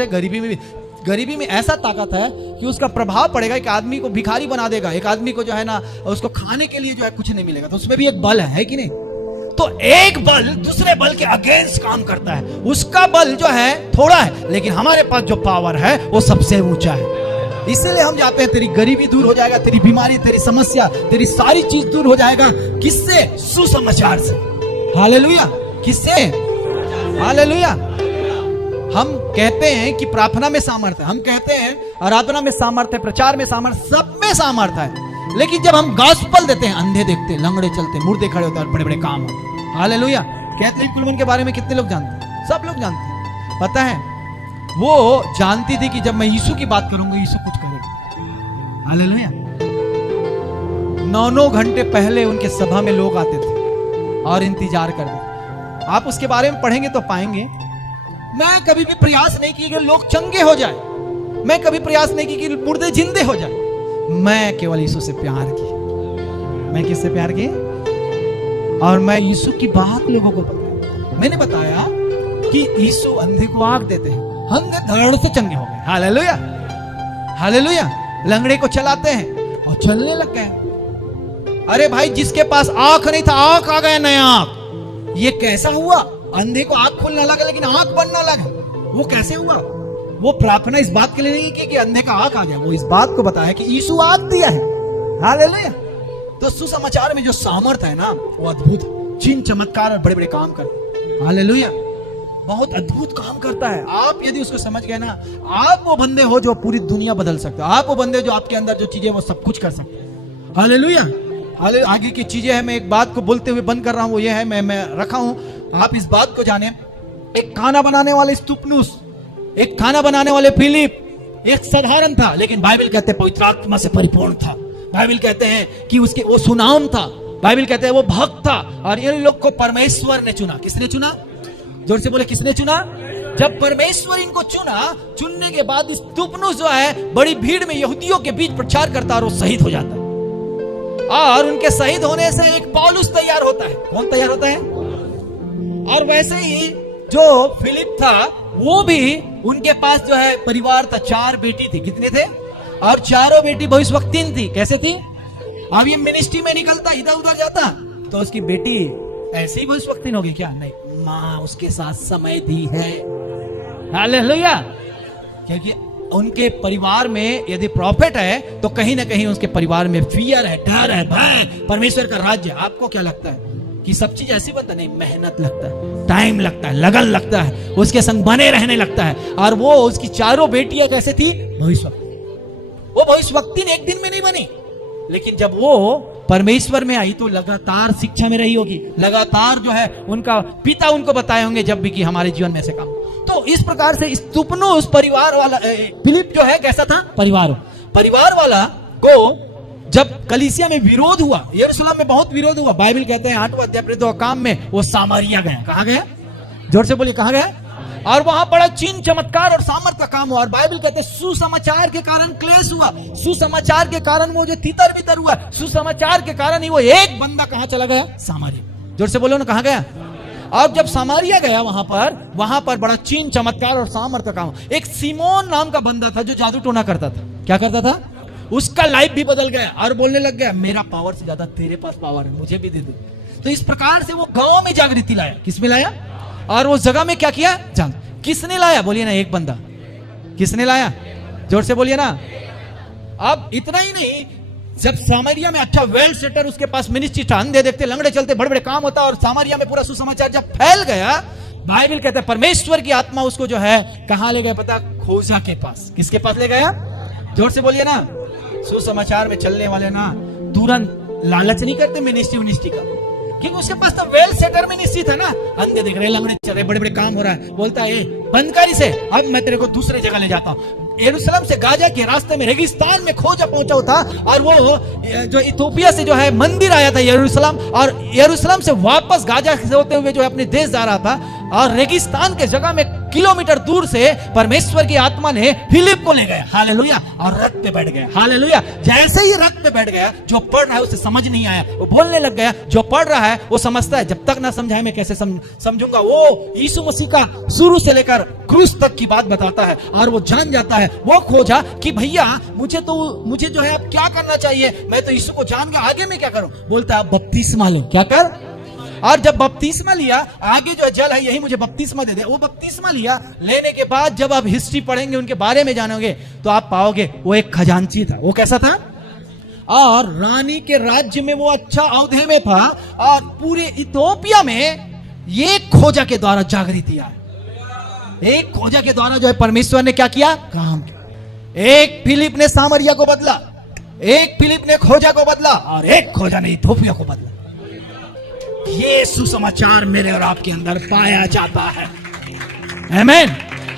से गरीबी में ऐसा ताकत है कि उसका प्रभाव पड़ेगा। एक आदमी को भिखारी बना देगा, एक आदमी को जो है ना उसको खाने के लिए जो है कुछ नहीं मिलेगा। तो उसमें भी एक बल है कि नहीं? तो एक बल दूसरे बल के अगेंस्ट काम करता है। उसका बल जो है थोड़ा है, लेकिन हमारे पास जो पावर है वो सबसे ऊंचा है। इसलिए हम जाते हैं, तेरी गरीबी दूर हो जाएगा, तेरी बीमारी, तेरी समस्या, तेरी सारी चीज दूर हो जाएगा। किससे? सुसमाचार से। हालेलुया। किससे? हालेलुया। हम कहते हैं कि प्रार्थना में सामर्थ्य है, हम कहते हैं आराधना में सामर्थ्य है, प्रचार में सामर्थ्य, सब में सामर्थ्य है। लेकिन जब हम गॉस्पेल देते हैं, अंधे देखते, लंगड़े चलते, मुर्दे खड़े होते हैं, बड़े बड़े काम होते हैं। हालेलुया। कैथरीन कुलमन के बारे में कितने लोग जानते हैं? सब लोग जानते हैं। पता है वो जानती थी कि जब मैं यीशु की बात करूंगा यीशु कुछ करेगा। हालेलुया। 9 घंटे पहले उनके सभा में लोग आते थे और इंतजार करते। आप उसके बारे में पढ़ेंगे तो पाएंगे। मैं कभी भी प्रयास नहीं की कि लोग चंगे हो जाए, मैं कभी प्रयास नहीं की कि मुर्दे जिंदे हो जाए। मैं केवल यीशु से प्यार की। मैं किससे प्यार की? और मैं यीशु की बात लोगों को बताया। मैंने बताया कि यीशु अंधे को आंख देते हैं, अंधे धड़ से चंगे हो गए। हालेलुया। हालेलुया। लंगड़े को चलाते हैं और चलने लग गए। अरे भाई, जिसके पास आंख नहीं था आंख आ गया, नया आंख। ये कैसा हुआ? अंधे को आंख खोलना लगा लेकिन आंख बनना लगा। वो कैसे हुआ? वो प्रार्थना इस बात के लिए नहीं की कि अंधे का आंख आ गया, वो इस बात को बताया कि यीशु आंख दिया है। हालेलुया। तो सुसमाचार में जो सामर्थ है ना वो अद्भुत, चिन्ह चमत्कार और बड़े बड़े काम करते। हालेलुया। बहुत अद्भुत काम करता है। आप यदि उसको समझ गए ना, आप वो बंदे हो जो पूरी दुनिया बदल सकते हो। आप वो बंदे जो आपके अंदर जो चीजें वो सब कुछ कर सकते हैं। हालेलुया। आगे की चीजें हैं, मैं एक बात को बोलते हुए बंद कर रहा हूं, वो ये है, मैं रखा हूं, आप इस बात को जाने। एक खाना बनाने वाले स्तुपनुस, एक खाना बनाने वाले फिलिप, एक साधारण था, लेकिन बाइबल कहते हैं पवित्र आत्मा से परिपूर्ण था। बाइबल कहते हैं कि उसके वो सुनाम था। बाइबल कहते हैं वो भक्त था। और इन लोग को परमेश्वर ने चुना। किसने चुना? जोर से बोले, किसने चुना? जब परमेश्वर इनको चुना, चुनने के बाद स्तुपनुस जो है बड़ी भीड़ में यहूदियों के बीच प्रचार करता और वो शहीद हो जाता है। और उनके शहीद होने से एक पौलुस तैयार होता है। कौन तैयार होता है? और वैसे ही जो फिलिप था वो भी, उनके पास जो है परिवार था, 4 बेटी थी। कितने थे? और चारों बेटी भविष्यवक्तिन थी। कैसे थी? अब ये मिनिस्ट्री में निकलता, इधर उधर जाता, तो उसकी बेटी ऐसी भविष्यवक्तिन होगी क्या? नहीं, माँ उसके साथ समय दी है। हालेलुया। क्योंकि उनके परिवार में यदि प्रॉफिट है तो कहीं ना कहीं उसके परिवार में फियर है, डर है, भय। परमेश्वर का राज्य, आपको क्या लगता है कि सब चीज ऐसी बनता? नहीं, मेहनत लगता है, टाइम लगता है, लगन लगता है, उसके संग बने रहने लगता है। और वो उसकी चारों बेटियां कैसे थी? भविष्यवक्ति। वो भविष्यवक्तिन एक दिन में नहीं बनी, लेकिन जब वो परमेश्वर में आई तो लगातार शिक्षा में रही होगी, लगातार जो है उनका पिता उनको बताए होंगे जब भी कि हमारे जीवन में से काम। तो इस प्रकार से स्तुपनुस परिवार वाला, फिलिप जो है कैसा था? परिवार वाला को जब कलीसिया में विरोध हुआ, यरूशलेम में बहुत विरोध हुआ, बाइबल कहते हैं 8वां अध्याय प्रेरितों का काम में वो सामरिया गया। कहां गया? जोर से बोलिए, कहां गया? और वहां बड़ा चिन्ह चमत्कार और सामर्थ का काम हुआ। और बाइबल कहते हैं सुसमाचार के कारण क्लेश हुआ, सुसमाचार के कारण वो जो तितर बितर हुआ, सुसमाचार के कारण ही वो एक बंदा कहां चला गया? सामरिया। जोर से बोलो ना, कहां गया? और जब सामरिया गया वहां पर बड़ा चिन्ह चमत्कार और सामर्थ का काम। एक सिमोन नाम का बंदा था जो जादू टोना करता था। क्या करता था? उसका लाइफ भी बदल गया और बोलने लग गया, मेरा पावर से ज्यादा तेरे पास पावर है, मुझे भी दे दो। तो इस प्रकार से वो गांव में जागृति लाया। किसमें लाया? और वो जगह में क्या किया? जान किसने लाया? बोलिए ना, एक बंदा। किसने लाया? जोर से बोलिए ना। अब इतना ही नहीं, जब सामरिया में अच्छा वेल सेटर उसके पास मिनिस्ट्री था, अंधे देखते, लंगड़े चलते, बड़े बड़े काम होता, और सामरिया में पूरा सुसमाचार जब फैल गया, बाइबल कहता है परमेश्वर की आत्मा उसको जो है कहां ले गया पता? खोजा के पास। किसके पास ले गया? जोर से बोलिए ना। सुसमाचार में चलने वाले ना तुरंत लालच नहीं करते मिनिस्ट्री का, क्योंकि उसके पास तो वेल सेटर मिनिस्ट्री था ना। अंधे दिख रहे, लंगड़े चल रहे, बड़े बड़े काम हो रहा है, बोलता है बंद कर इसे, अब मैं तेरे को दूसरे जगह ले जाता हूँ। यरूशलेम से गाजा के रास्ते में रेगिस्तान में खोजा पहुंचा था, और वो जो इथोपिया से जो है मंदिर आया था यरूशलेम, और यरूशलेम से वापस गाजा से होते हुए जो है अपने देश जा रहा था। और रेगिस्तान के जगह में किलोमीटर दूर से परमेश्वर की आत्मा ने फिलिप को ले गया, हालेलुया, और रथ पे बैठ गया, हालेलुया। जैसे ही रथ पे बैठ गया, जो पढ़ रहा है उसे समझ नहीं आया, वो बोलने लग गया, जो पढ़ रहा है वो समझता है, जब तक ना समझाए मैं कैसे समझूंगा। वो यीशु मसीह का शुरू से लेकर क्रूस तक की बात बताता है और वो जान जाता है। वो खोजा कि भैया मुझे जो है अब क्या करना चाहिए, मैं तो यीशु को जान गया, आगे मैं क्या करूं। बोलता है बपतिस्मा ले, क्या कर। और जब बपतिस्मा लिया, आगे जो जल है यही मुझे बपतिस्मा दे दे, वो बपतिस्मा लिया। लेने के बाद जब आप हिस्ट्री पढ़ेंगे, उनके बारे में जानोगे, तो आप पाओगे वो एक खजांची था। वो कैसा था? और रानी के राज्य में वो अच्छा औहदे में था, और पूरे इथोपिया में ये खोजा के द्वारा जागृति आई। एक खोजा के द्वारा जो है परमेश्वर ने क्या किया? काम किया। एक फिलिप ने सामरिया को बदला, एक फिलिप ने खोजा को बदला, और एक खोजा ने इथोपिया को बदला। ये सुसमाचार मेरे और आपके अंदर पाया जाता है। आमीन,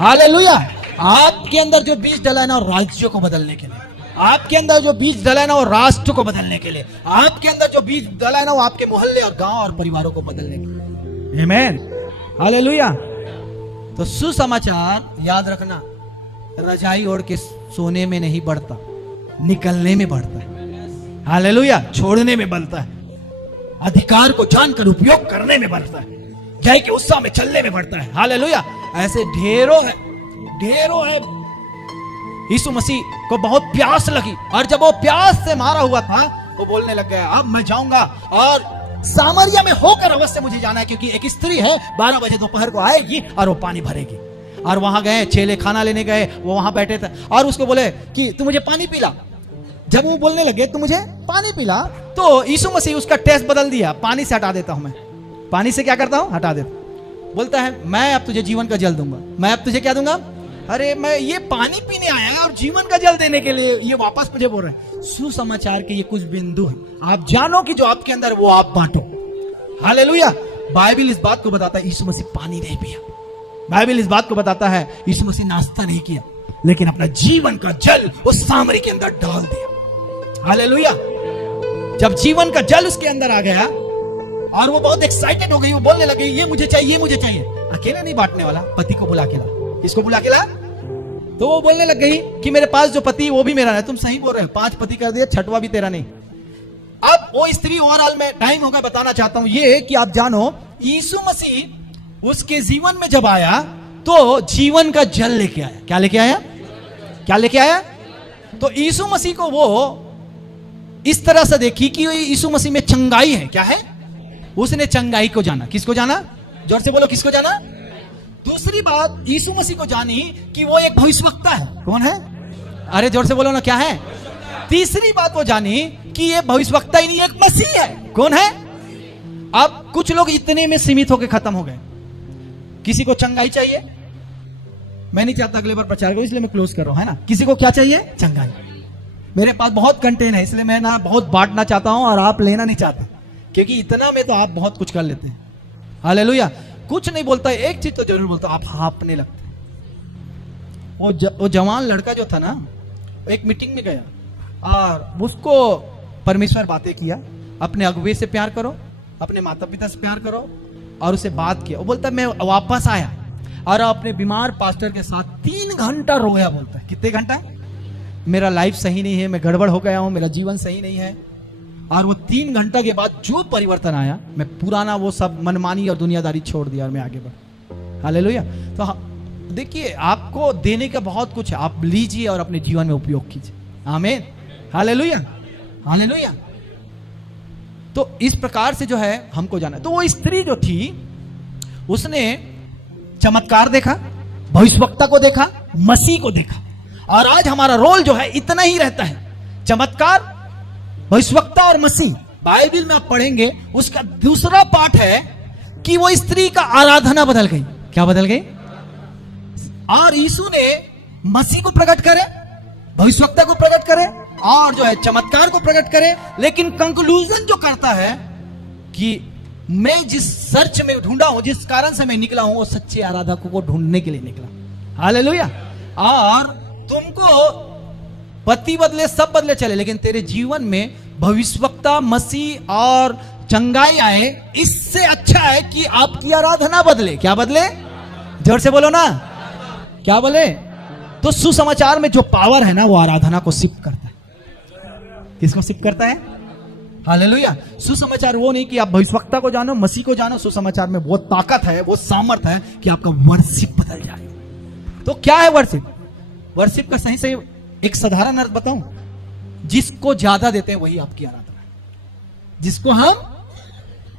हालेलुया। आपके अंदर जो बीज डला है ना, राज्यों को बदलने के लिए, आपके अंदर जो बीज डला है ना, वो राष्ट्र को बदलने के लिए, आपके अंदर जो बीज डला है ना, वो आपके मोहल्ले और गांव और परिवारों को बदलने के लिए। आमीन, हालेलुया। तो सुसमाचार याद रखना, रजाई ओढ़ के सोने में नहीं बढ़ता, निकलने में बढ़ता है। हालेलुया, छोड़ने में बढ़ता है, अधिकार को जानकर उपयोग करने में बढ़ता है, जय के उत्साह में चलने में बढ़ता है। हालेलुया। ऐसे ढेरों है, ढेरों है। यीशु मसीह को बहुत प्यास लगी, और जब वो प्यास से मारा हुआ था, वो बोलने लग गया, अब मैं जाऊंगा और सामरिया में होकर अवश्य मुझे जाना है, क्योंकि एक स्त्री है 12 बजे दोपहर को आएगी और वो पानी भरेगी। और वहां गए, चेले खाना लेने गए, वो वहां बैठे थे और उसको बोले कि तू मुझे पानी पिला। जब वो बोलने लगे तू मुझे पानी पिला, तो यीशु मसीह उसका टेस्ट बदल दिया, पानी से हटा देता हूं मैं, पानी से क्या करता हूं? हटा देता। बोलता है मैं अब तुझे जीवन का जल दूंगा। मैं अब तुझे क्या दूंगा? अरे मैं ये पानी पीने आया है और जीवन का जल देने के लिए ये वापस मुझे बोल रहे हैं। सुसमाचार के ये कुछ बिंदु हैं, आप जानो कि जो आपके अंदर वो आप बांटो। हालेलुया। बाइबल इस बात को बताता है, यीशु मसीह पानी नहीं पिया। बाइबल इस बात को बताता है, यीशु मसीह नाश्ता नहीं किया, लेकिन अपना जीवन का जल उस सामरी के अंदर डाल दिया। हालेलुया। जब जीवन का जल उसके अंदर आ गया और वो बहुत एक्साइटेड हो गई, वो बोलने लगी ये मुझे चाहिए, मुझे चाहिए। अकेले नहीं बांटने वाला, पति को बुला के ला, इसको बुला के ला। तो वो बोलने लग गई कि मेरे पास जो पति वो भी मेरा है। तुम सही बोल रहे हो, 5 पति कर दिए, 6वां भी तेरा नहीं। अब वो स्त्री, ओवरऑल में टाइम होगा बताना चाहता हूं ये कि आप जानो, यीशु मसीह उसके जीवन में जब आया तो जीवन का जल लेके आया। क्या लेके आया? क्या लेके आया? तो यीशु मसीह को वो इस तरह से देखी कि यीशु मसीह में चंगाई है। क्या है? उसने चंगाई को जाना। किसको जाना? जोर से बोलो, किसको जाना? दूसरी बात, यीशु मसीह को जानी कि वो एक भविष्यवक्ता है। कौन है? अरे जोर से बोलो ना, क्या है? तीसरी बात वो जानी कि ये भविष्यवक्ता ही नहीं, एक मसीह है। कौन है? अब कुछ लोग इतने में सीमित होकर खत्म हो गए। किसी को चंगाई चाहिए, मैं नहीं चाहता अगले बार प्रचार करूं, इसलिए मैं क्लोज कर रहा हूं, है ना। किसी को क्या चाहिए? चंगाई। मेरे पास बहुत कंटेंट है, इसलिए मैं ना बहुत बांटना चाहता हूं और आप लेना नहीं चाहते, क्योंकि इतना में तो आप बहुत कुछ कर लेते हैं। हालेलुया। कुछ नहीं बोलता, एक चीज तो जरूर बोलता, आप हाँपने लगते। वो जवान लड़का जो था ना, एक मीटिंग में गया और उसको परमेश्वर बातें किया, अपने अगुवे से प्यार करो, अपने माता पिता से प्यार करो, और उसे बात किया। वो बोलता मैं वापस आया और अपने बीमार पास्टर के साथ 3 घंटा रोया। बोलता है कितने घंटा? मेरा लाइफ सही नहीं है, मैं गड़बड़ हो गया हूं, मेरा जीवन सही नहीं है। और वो 3 घंटा के बाद जो परिवर्तन आया, मैं पुराना वो सब मनमानी और दुनियादारी छोड़ दिया और मैं आगे बढ़ा। हालेलुया। तो देखिए, आपको देने का बहुत कुछ है, आप लीजिए और अपने जीवन में उपयोग कीजिए। आमीन, हालेलुया, हालेलुया। तो इस प्रकार से जो है हमको जाना है। तो वो स्त्री जो थी, उसने चमत्कार देखा, भविष्यवक्ता को देखा, मसीह को देखा। और आज हमारा रोल जो है इतना ही रहता है, चमत्कार, भविष्यवक्ता और मसीह। बाइबल में आप पढ़ेंगे, उसका दूसरा पार्ट है कि वो स्त्री का आराधना बदल गई। क्या बदल गई? और यीशु ने मसीह को प्रकट करे, भविष्यवक्ता को प्रकट करे और जो है चमत्कार को प्रकट करे, लेकिन कंक्लूजन जो करता है कि मैं जिस सर्च में ढूंढा हूं, जिस कारण से मैं निकला हूं, वो सच्चे आराधकों को ढूंढने के लिए निकला। हालेलुया। और तुमको पति बदले, सब बदले चले, लेकिन तेरे जीवन में भविष्यवक्ता, मसीह और चंगाई आए, इससे अच्छा है कि आपकी आराधना बदले। क्या बदले? जोर से बोलो ना, क्या बोले? तो सुसमाचार में जो पावर है ना, वो आराधना को शिफ्ट करता है। किसको शिफ्ट करता है? हालेलुया। सुसमाचार वो नहीं कि आप भविष्यवक्ता को जानो, मसीह को जानो। सुसमाचार में वो ताकत है, वो सामर्थ है कि आपका वर्शिप बदल जाए। तो क्या है वर्शिप? वर्शिप का सही से एक साधारण अर्थ बताऊं, जिसको ज्यादा देते हैं वही आपकी आराधना है। जिसको हम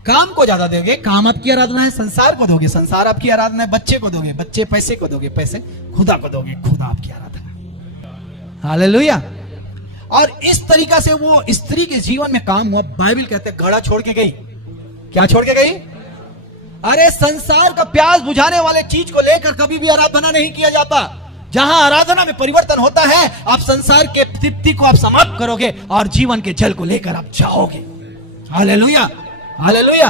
काम को ज्यादा देंगे, काम आपकी आराधना है। संसार को दोगे, संसार आपकी आराधना है। बच्चे को दोगे, बच्चे पैसे को दोगे, पैसे खुदा को दोगे, खुदा आपकी आराधना। हालेलुया। और इस तरीका से वो स्त्री के जीवन में काम हुआ। बाइबल कहते हैं घड़ा छोड़ के गई। क्या छोड़ के गई? अरे संसार का प्यास बुझाने वाले चीज को लेकर कभी भी आराधना नहीं किया जाता। जहां आराधना में परिवर्तन होता है, आप संसार के तृप्ति को आप समाप्त करोगे और जीवन के जल को लेकर आप जाओगे। Hallelujah, hallelujah.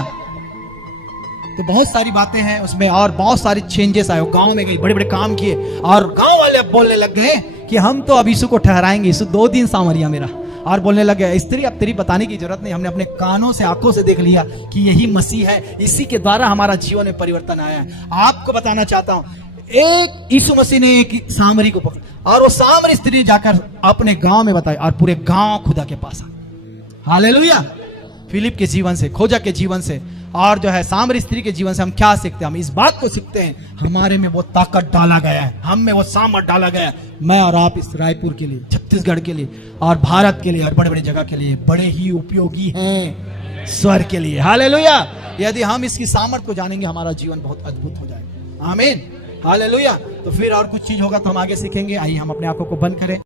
तो बहुत सारी बातें हैं उसमें और बहुत सारी चेंजेस आए। गांव में गई, बड़े बड़े काम किए और गांव वाले अब बोलने लग गए कि हम तो अब यीशु को ठहराएंगे। यीशु 2 दिन सामरिया मेरा, और बोलने लग गया, स्त्री अब तेरी बताने की जरूरत नहीं, हमने अपने कानों से, आंखों से देख लिया कि यही मसीह है, इसी के द्वारा हमारा जीवन में परिवर्तन आया है। आपको बताना चाहता हूं, एक यीशु मसीह ने एक सामरी को पकड़ा और वो सामरी स्त्री जाकर अपने गांव में बताई और पूरे गांव खुदा के पास आ। हालेलुया। फिलिप के जीवन से, खोजा के जीवन से और जो है सामरी स्त्री के जीवन से हम क्या सीखते हैं? हम इस बात को सीखते हैं, हमारे में वो ताकत डाला गया है, हम में वो सामर्थ डाला गया है। मैं और आप इस रायपुर के लिए, छत्तीसगढ़ के लिए और भारत के लिए और बड़े बड़े जगह के लिए बड़े ही उपयोगी हैं, स्वर्ग के लिए। हालेलुया। यदि हम इसकी सामर्थ को जानेंगे, हमारा जीवन बहुत अद्भुत हो जाएगा। आमीन, हालेलुया। तो फिर और कुछ चीज होगा तो हम आगे सीखेंगे। आइए हम अपने आंखों को बंद करें।